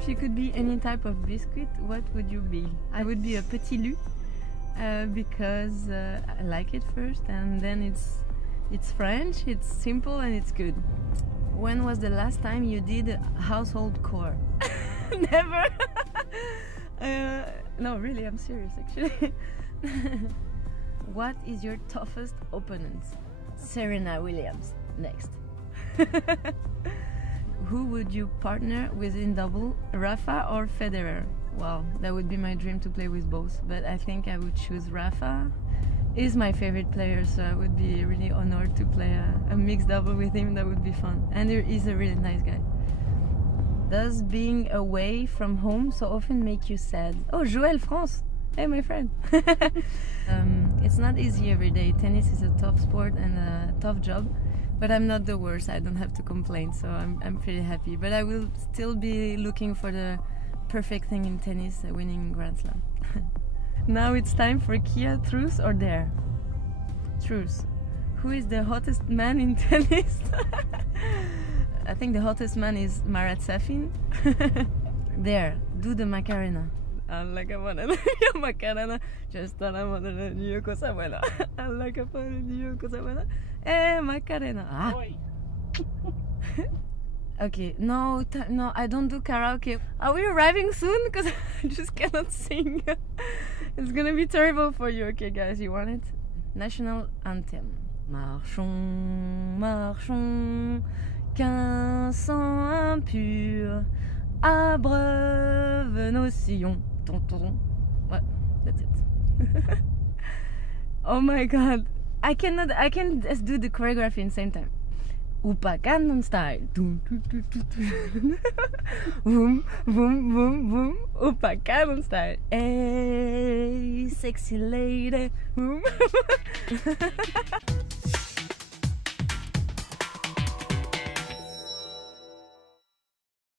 if you could be any type of biscuit, what would you be? I would be a petit lu because I like it first, and then it's French, it's simple, and it's good. When was the last time you did a household chore? Never. No, really, I'm serious actually. What is your toughest opponent? Serena Williams. Next. Who would you partner with in double, Rafa or Federer? Well, that would be my dream to play with both, but I think I would choose Rafa. He's my favorite player, so I would be really honored to play a mixed double with him. That would be fun. And he's a really nice guy. Does being away from home so often make you sad? Oh, Joël France! Hey, my friend! It's not easy every day. Tennis is a tough sport and a tough job. But I'm not the worst, I don't have to complain, so I'm pretty happy. But I will still be looking for the perfect thing in tennis, winning Grand Slam. Now it's time for Kia, truth or dare? Truth. Who is the hottest man in tennis? I think the hottest man is Marat Safin. Dare, do the Macarena. I like a Macarena, just a Macarena, cosa buena. I like a Macarena, cosa buena. Macarena. Ah. Okay, no, I don't do karaoke. Are we arriving soon? Because I just cannot sing. It's gonna be terrible for you. Okay, guys, you want it? National anthem. Marchons, marchons, qu'un sang impur abreuve nos sillons. What? That's it. Oh my god. I can just do the choreography in the same time. Upa Gangnam Style. Boom, boom, boom, boom. Upa Gangnam Style. Hey, sexy lady. Boom.